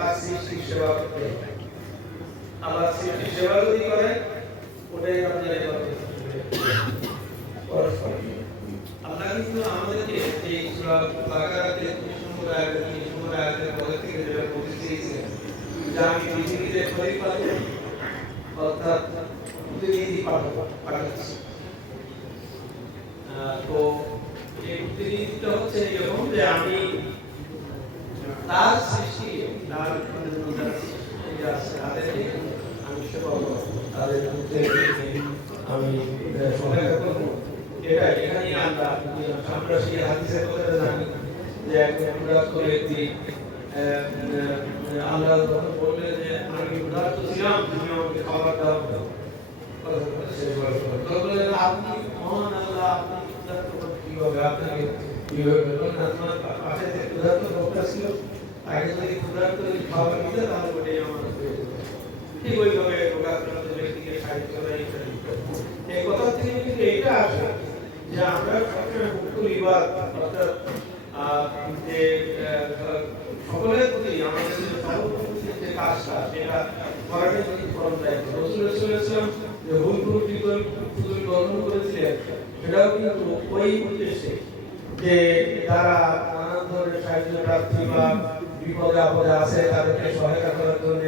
তার সৃষ্টির সেবা করতে হবে। আবার সৃষ্টির সেবা যদি করে ওটাই আপনার ইবাদত পরস্পর। আল্লাহ কিন্তু আমাদেরকে এই সূরা বাকারাতে 30 নম্বর আয়াতে 30 নম্বর আয়াতের পরে থেকে যেটা বলতে চেয়েছেন যে আমি পৃথিবীতে খলিফা অর্থাৎ প্রতিনিধি পাঠাচ্ছি। তো এই প্রতিনিধিটা হচ্ছে এরকম যে আমি তার সৃষ্টি তার তাদেরকে আমি সেবা করব, তাদের আমি সহায়তা করব। এটা এখানে আমরা সেই হাদিসের কথা জানি যে একজন ক্ষুধার্ত ব্যক্তি আল্লাহ যখন বললেন যে আমি ক্ষুধার্ত ছিলাম, তুমি আমাকে খাবার দাও, আপনি মহান আল্লাহ, আপনি ক্ষুধার্ত কিভাবে, আপনাকে কিভাবে বললেন আপনার পাশে যে ক্ষুধার্ত লোকটা ছিল তাকে যদি ক্ষুধার্ত খাবার দিতে তাহলে ওটাই আমার ঠিক ওইভাবে রোগাক্রান্ত ব্যক্তিকে সাহায্য করা ইত্যাদি। এই কথা থেকে কিন্তু এইটা আসে যে আমরা সবসময় হুকুল ইবাদ অর্থাৎ যে সকলের প্রতি আমাদের যে কাজটা সেটা করাটাই যদি ফরজ দায়িত্ব। রাসূল সাল্লাল্লাহু আলাইহি ওয়াসাল্লাম যে হুকুল গ্রহণ করেছিলেন সেটাও কিন্তু ওই উদ্দেশ্যে যে যারা নানান ধরনের সাহায্য প্রার্থী বা বিপদে আপদে আছে তাদেরকে সহায়তা করার জন্য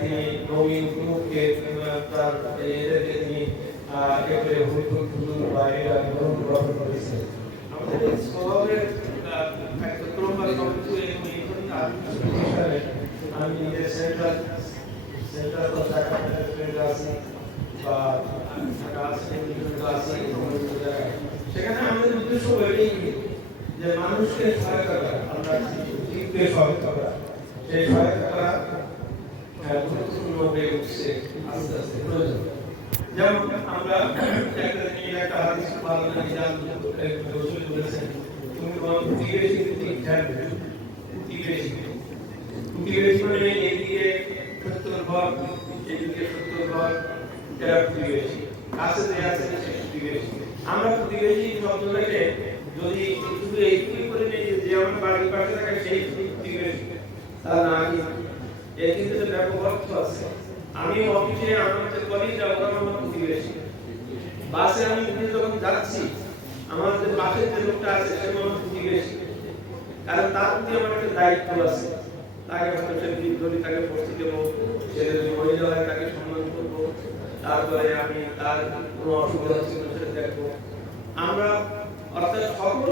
তিনি নবীন গ্রুপকে তার এদেরকে তিনি একেবারে হুকুল বা এরা গ্রহণ করেছিলেন। আমাদের স্বভাবের একটা ক্রম বা সবকিছু আমি নিজের সেন্ট্রাল আছি বা সেখানে আমাদের উদ্দেশ্য এটাই যে মানুষকে সহায়তা করা, আমরা জীবকে সহায়তা করা, সেই সহায়তা করা গুরুত্বপূর্ণ হয়ে উঠছে আস্তে আস্তে প্রয়োজন। যেমন আমরা একটা হাদিস রাসূল বলেছেন তুমি তোমার প্রতিবেশী প্রতিবেশী মানে এদিকে 70 ঘর এদিকে 70 ঘর এরা প্রতিবেশী, কাছে যে আছে সে প্রতিবেশী। আমরা প্রতিবেশী শব্দটাকে যদি শুধু এইটুকুই করে নিই যে আমার বাড়ির পাশে থাকে সেই প্রতিবেশী, তা না, এর কিন্তু ব্যাপক অর্থ আছে। আমি অফিসে আমার যে কলিগরা ওরা আমার প্রতিবেশী, বাসে আমি যখন যাচ্ছি আমার যে পাশের যে লোকটা আছে সে আমার প্রতিবেশী, কারণ তার প্রতি আমার একটা দায়িত্ব আছে। তাকে হয়তো বিদ্রোহী তাকে পড়তে দেবো, সে যদি মহিলা হয় তাকে সম্মান করবো, তারপরে আমি তার কোনো অসুবিধা হচ্ছে সেটা দেখবো। আমরা অর্থাৎ সকল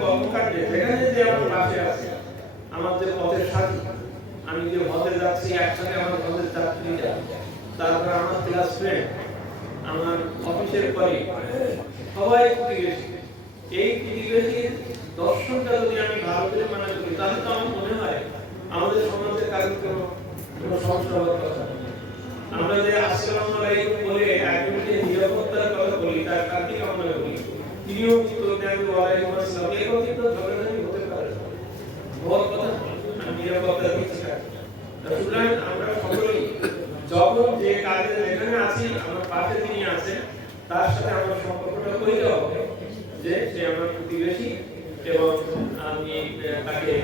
কর্মকাণ্ডে যেখানে যে আমার পাশে আছে আমার যে পথের সাথী, আমি যে পথে যাচ্ছি একসাথে আমার পথের যাত্রীরা, তারপরে আমার ক্লাস ফ্রেন্ড, আমার অফিসের কলিগ, সবাই প্রতিবেশী। এই প্রতিবেশীর দর্শনটা যদি আমি ভালো করে মানা করি তাহলে তো আমার মনে হয় আমাদের সমাজের কারণ কোনো সমস্যা হওয়ার কথা। আমরা যে আসসালামু আলাইকুম বলে একজনকে নিরাপত্তার কথা বলি, তার কাছে আমরা বলি তিনিও কিন্তু ওয়ালাইকুম আসসালাম, এরকম কিন্তু ঝগড়াঝাটি হতে পারে, বড় কথা নিরাপত্তা দিচ্ছে। সুতরাং আমরা সকলেই যখন যে কাজে যেখানে আছি আমার পাশে যিনি আছেন তার সাথে আমার সম্পর্কটা করতে হবে যে সে আমার প্রতিবেশী এবং আমি তাকে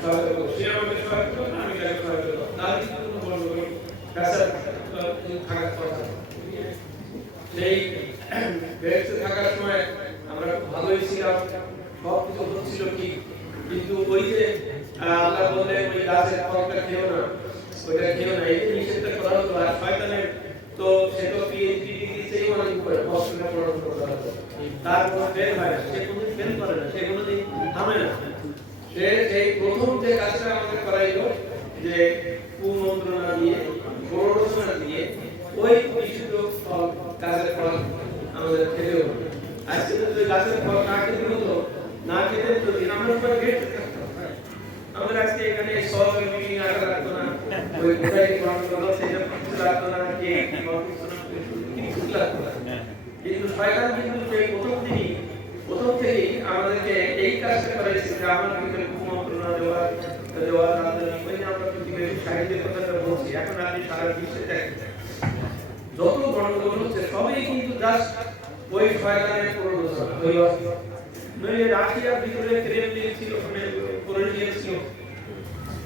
সহায়তা করব, সে আমাকে সহায়তা করবে, আমি তাকে সহায়তা করব, তার কিন্তু কোনো বড় কাছে থাকার কথা। সেই বেঁচে থাকার সময় আমরা ভালোই ছিলাম, সব কিছু হচ্ছিল ঠিক, কিন্তু ওই যে আল্লাহ বলে ওই গাছের ফলটা খেও না, ওইটা খেও না, এই নিষেধটা করা হতো। আর শয়তানের তো সে তো পিএইচডি ডিগ্রি সেই অনেক উপরে বস্তুটা পড়াশোনা করা হতো, তার কোনো ফেল হয় না, সে কোনোদিন ফেল করে না, সে কোনোদিন থামে না। সে এই প্রথম যে কাজটা আমাদের করাইলো যে কুমন্ত্রণা দিয়ে প্ররোচনা দিয়ে ওই বিশুদ্ধ ফল গাছের ফল আমাদের খেতে হতো। আজকে যদি গাছের ফল না খেতে হতো, না খেতে হতো আমরা সবাই বেঁচে থাকতাম। আমাদের আজকে এখানে সব মিটিং আগে রাখতো না, ওই কোথায় কর্মকর্তা সেটা কিছু রাখতো না, কে কি কিছু রাখতো না। কিন্তু শয়তান কিন্তু সেই প্রথম থেকেই আমাদেরকে এই কাজটা করাইছে যে আমার ভিতরে কুমন্ত্রণা দেওয়ার ওই যে আমরা প্রতিবেশী সাহিত্যের কথাটা বলছি, এখন আপনি সারা বিশ্বে দেখেন যত গণগণ হচ্ছে সবই কিন্তু জাস্ট ওই শয়তানের প্ররোচনা। ওই নইলে রাশিয়ার ভিতরে ক্রেমলিন ছিল, করে নিয়েছিল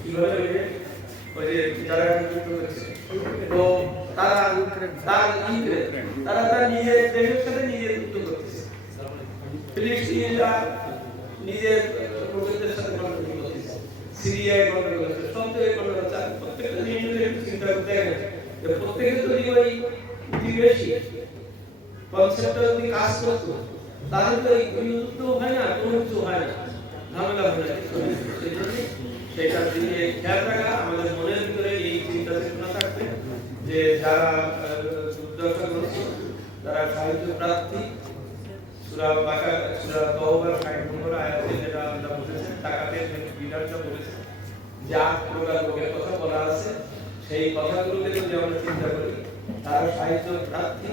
কিভাবে ওই যে যারা যুদ্ধ করছে, তো তারা তারা নিজের দেশের সাথে নিজে যুদ্ধ করতেছে। ফিলিস্তিনিরা নিজের লোকেদের সাথে গন্ডগোল করতেছে, সিরিয়ায় গন্ডগোল করতেছে, সব জায়গায় গন্ডগোল করতেছে। প্রত্যেকটা জিনিস চিন্তা করতে গেলে প্রত্যেকে যদি ওই প্রতিবেশী কনসেপ্টটা যদি কাজ করতো, তাহলে তো এই যুদ্ধ হয় না, কোনো কিছু হয় না, ঝামেলা হয় না। সেই জন্য সেটার দিকে খেয়াল রাখা, আমাদের মনের ভিতরে এই চিন্তা চেতনা থাকবে যে যারা যুদ্ধগ্রস্ত, যারা সাহায্য প্রার্থী, সূরা বাকারা, সূরা তাওবার 60 নম্বর আয়াতে যেটা আল্লাহ বলেছেন, যাকাতের বিধানটা বলেছেন যে 8 প্রকার লোকের কথা বলা আছে, সেই কথাগুলোকে যদি আমরা চিন্তা করি, তারা সাহায্য প্রার্থী,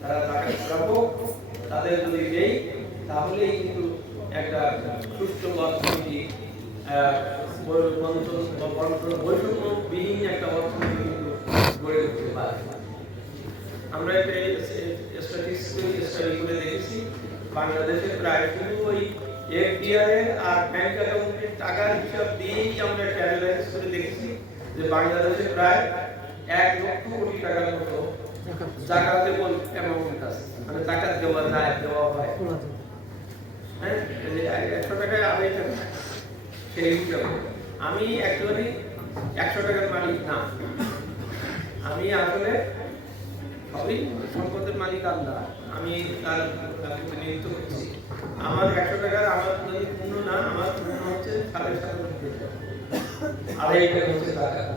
তারা যাকাত প্রাপক, তাদের যদি দেই তাহলেই কিন্তু একটা সুষ্ঠু অর্থনীতি, বৈষম্যবিহীন একটা অর্থনীতি কিন্তু গড়ে উঠতে পারে। আমরা একটা স্ট্যাটিস্টিক্যাল করে দেখেছি, বাংলাদেশে প্রায় শুধু ওই এফডিআর আর ব্যাংক অ্যাকাউন্টের টাকার হিসাব দিয়েই আমরা একটা অ্যানালাইসিস করে দেখেছি যে বাংলাদেশে প্রায় 1 লক্ষ কোটি টাকার মতো যাকাতেবল অ্যামাউন্ট আছে, মানে যাকাত দেওয়া যায়, দেওয়া হয়। হ্যাঁ, 100 টাকায় 2.5 টাকা সেই হিসাবে আমি অ্যাকচুয়ালি 100 টাকার মালিক না, আমি আসলে সবই সম্পদের মালিক আল্লাহ, আমি তার প্রতিনিধিত্ব করছি। আমার 100 টাকার আমার যদি পূর্ণ না, আমার পূর্ণ হচ্ছে 97.5 টাকা, আর এইটা হচ্ছে যাকাত।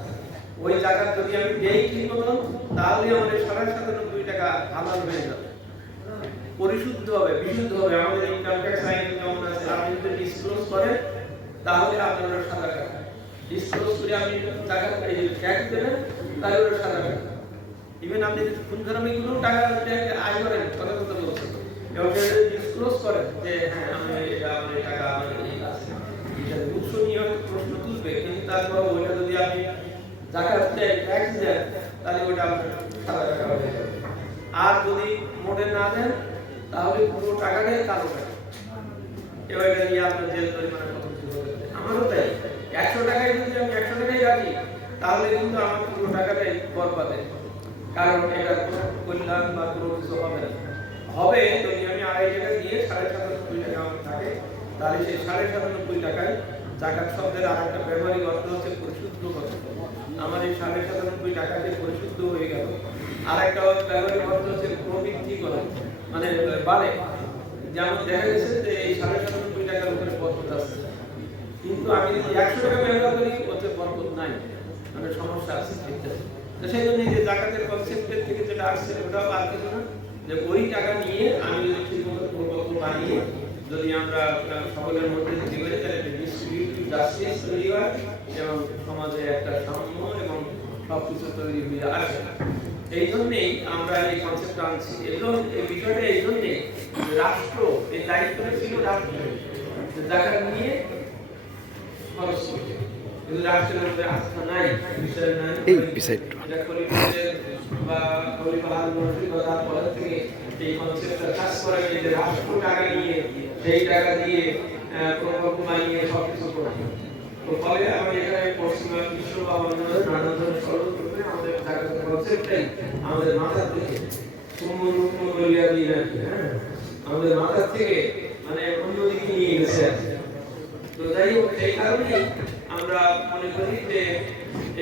ওই যাকাত যদি আমি দেই ঠিক মতন, তাহলে আমাদের 97.5 টাকা হালাল হয়ে যাবে, পরিশুদ্ধ হবে, বিশুদ্ধ হবে। আমাদের ইনকাম ট্যাক্স আইন যেমন আছে, আপনি যদি ডিসক্লোজ করেন তাহলে আপনার সাদা টাকা, ডিসক্লোজ করে আপনি যাকাত ট্যাক্স দেবেন, তাহলে ওটা সাদা টাকা। ইভেন আপনি যদি খুন খারামিগুলো টাকা আয় করেন, কথা কথা বলছেন, এবং ডিসক্লোজ করেন যে হ্যাঁ আমি এটা আমার টাকা আমার এই আছে, এটা উৎস নিয়ে প্রশ্ন তুলবে, কিন্তু তারপর ওইটা যদি আপনি যাকাত ট্যাক্স দেন, তাহলে ওটা আপনার সাদা টাকা হয়ে যাবে। আর যদি মোটে না দেন, তাহলে পুরো টাকাটাই কালো টাকা, এবার এটা নিয়ে আপনার জেল পরিমাণে কত কিছু হবে। আমারও তাই, 100 টাকায় যদি আমি 100 টাকাই রাখি, তাহলে কিন্তু আমার পুরো টাকাটাই বরবাদ, কারণ এটা কোনো কল্যাণ বা কোনো কিছু হবে না। হবে যদি আমি 2.5 টাকা দিয়ে 97.5 টাকা আমার থাকে, তাহলে সেই 97.5 টাকায় যাকাত শব্দের আরেকটা ব্যবহারিক অর্থ হচ্ছে পরিশুদ্ধ করা। আমার এই 97.5 টাকাতে পরিশুদ্ধ হয়ে গেল। আরেকটা ব্যবহারিক অর্থ হচ্ছে প্রবৃদ্ধি করা, মানে বাড়ে। যেমন দেখা গেছে যে এই 97.5 টাকার উপরে বরকত আছে, কিন্তু আমি যদি 100 টাকা ব্যবহার করি, ওতে বরকত নাই, মানে সমস্যা আছে। তো সেই জন্য যে যাকাতের কনসেপ্টের থেকে যেটা আসছে, ওটাও আর কিছু না, যে ওই টাকা নিয়ে আমি যদি ঠিকমতো প্রকল্প বানিয়ে যদি আমরা সকলের মধ্যে দিতে পারি, তাহলে ডিস্ট্রিবিউটিভ জাস্টিস তৈরি হয় এবং সমাজে একটা সাম্য এবং সবকিছু তৈরি হয়ে আসে। এই জন্যেই আমরা এই কনসেপ্টটা আনছি, এবং এই বিষয়টা এই জন্যে রাষ্ট্র, এই দায়িত্বটা ছিল রাষ্ট্রের, যাকাত নিয়ে খরচ করতে, কিন্তু রাষ্ট্রের উপরে আস্থা নাই, বিষয় নাই। এই বিষয়টা বা পরিবার মানসিকতার পর থেকে এই কনসেপ্টটা কাজ করে, যে রাষ্ট্র টাকা নিয়ে সেই টাকা দিয়ে প্রকল্প বানিয়ে সবকিছু করে। তো ফলে আমরা এখানে পশ্চিমা বিশ্ব বা অন্যান্য নানা ধরনের ষড়যন্ত্র আমাদের জায়গাটা কনসেপ্টটাই আমাদের মাথা থেকে বলিয়া দিয়ে রাখি, হ্যাঁ, আমাদের মাথা থেকে মানে অন্যদিকে নিয়ে গেছে। তো যাই হোক, সেই কারণেই আমরা মনে করি যে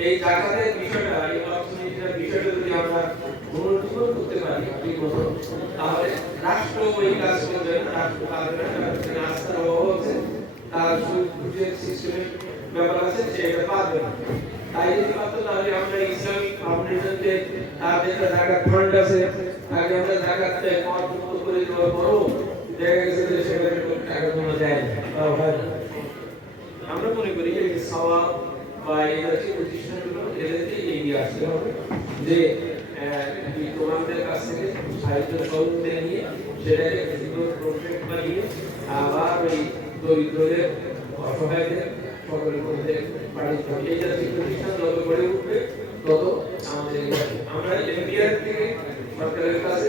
এই জাকাতের বিষয়টা, এই অর্থনীতির বিষয়টা যদি আমরা মনোযোগ করতে পারি ঠিক মতো, তাহলে রাষ্ট্র ওই কাজ করবে না, রাষ্ট্র পারবে না, আস্থার অভাব আছে, তার সুযোগ সিস্টেমের ব্যাপার আছে, সেটা পারবে না। তাই যদি পারতো, তাহলে আমরা ইসলামিক ফাউন্ডেশনকে তার যেটা জাকাত ফান্ড আছে, আগে আমরা জাকাতটা কর মুক্ত করে দেওয়ার পরও দেখা গেছে যে সেখানে টাকা জমা দেয় না। আমরা মনে করি যে সওয়াব বা এই জাতীয় প্রতিষ্ঠানগুলো এদেরকে এগিয়ে আসতে হবে, যে তোমাদের কাছ থেকে সাহিত্য সহযোগিতা নিয়ে সেটাকে প্রজেক্ট বানিয়ে আবার ওই দরিদ্রদের, অসহায়দের সকলের মধ্যে পাঠিয়ে হবে। এই জাতীয় প্রতিষ্ঠান যত গড়ে উঠবে, তত আমাদের আমরা এনবিআর থেকে সরকারের কাছে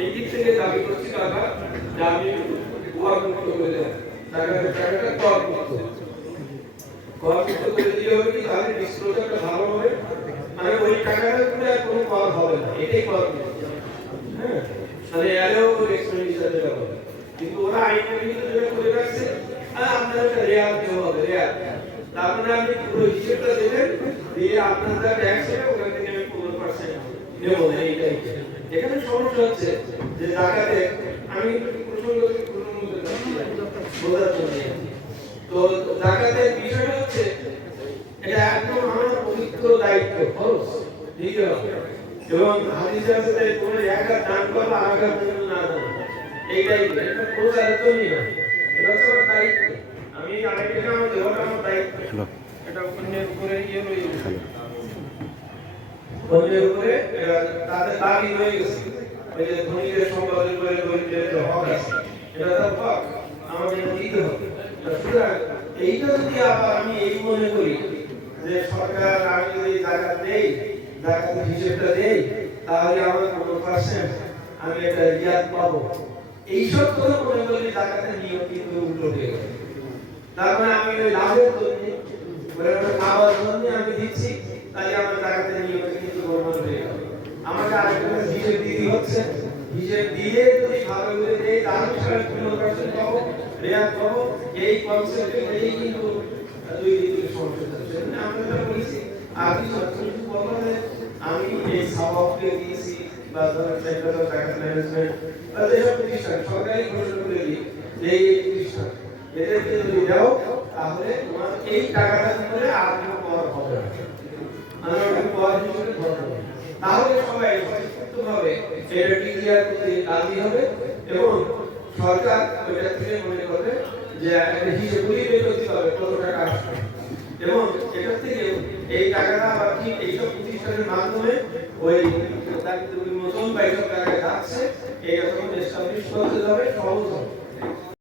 এই দিক থেকে দাবি করছি টাকা, যে আমি মুক্ত করে দেন, টাকাটা কর মুক্ত করে দিয়ে হবে কি, তাহলে টাকাটার উপরে আর কোনো কর হবে না, এটাই কর। হ্যাঁ, মানে এরও এক্সপেন্ডিচার যেটা হবে, কিন্তু ওরা আইনের ভিতরে যেটা করে রাখছে, আপনার একটা রেয়ার দেওয়া হবে, রেয়ার। তার মানে আপনি পুরো হিসেবটা দেবেন, দিয়ে আপনার যা ট্যাক্স হবে ওখান থেকে আমি 15% নেবো না, এইটাই। এখানে সমস্যা হচ্ছে যে জাকাতে আমি প্রসঙ্গকে বোঝার জন্য, তো জাকাতের বিষয়টা হচ্ছে এটা একদম আমার পবিত্র দায়িত্ব, খরচ দিতে হবে। এবং হাদিসে আছে যে তোমরা এক হাত দান করো আর এক হাত জন্য না দাও, এইটাই। এটা খরচের জন্য না, এটা হচ্ছে আমার দায়িত্ব। আমি আরেকটা আমার দেওয়াটা আমার দায়িত্ব, এটা অন্যের উপরে ইয়ে রয়ে গেছে, অন্যের উপরে তাদের দাবি রয়ে গেছে। ওই যে ধনীদের সম্পদের উপরে গরিবদের যে হক আছে, এটা তো হক আমাদের দিতে হবে। সুতরাং এইটা যদি আবার আমি এই মনে করি যে সরকার আমি যদি জাকাত দেই, জাকাতের হিসেবটা দেই, তাহলে আমার 15% আমি একটা রিয়াদ পাবো, এইসব কথা মনে করলে জাকাতের নিয়ম কিন্তু উল্টো হয়ে গেল। তার মানে আমি ওই লাভের জন্য খাওয়ার জন্য আমি দিচ্ছি, তাই আমার জাকাতের নিয়মটা কিন্তু গড়বড় হয়ে গেল। আমাকে আরেকটা হিসেব দিতে হচ্ছে, হিসেব দিয়ে যদি ভালো করে দেই তাহলে 15% পাবো, রিয়াদ পাবো। এই কনসেপ্টে এই কিন্তু দুই দিকে সমস্যা হচ্ছে। আমরা যেটা বলেছি আদি অর্থনীতি বলতে আমি এই সওয়াবকে দিয়েছি বা ধরেন সেন্টার অফ ট্যাক্স ম্যানেজমেন্ট বা যেসব প্রতিষ্ঠান সরকারি ঘোষণা করে দিই যে এই প্রতিষ্ঠান এদেরকে যদি দাও তাহলে তোমার এই টাকাটা করে আর কোনো কর হবে না, আমরা কর হিসেবে ধরবো। তাহলে সবাই সচেতনভাবে এটা ক্লিয়ার করতে রাজি হবে এবং সরকার ওইটা থেকে মনে করবে যে একটা হিসেবই বের করতে হবে কত টাকা আসবে, এবং এটা থেকে এই টাকাটা আবার ঠিক এইসব প্রতিষ্ঠানের মাধ্যমে ওই দারিদ্র বিমোচন বা এইসব টাকা যাচ্ছে, এটা তখন এস্টাবলিশ করতে হবে, সহজ হবে।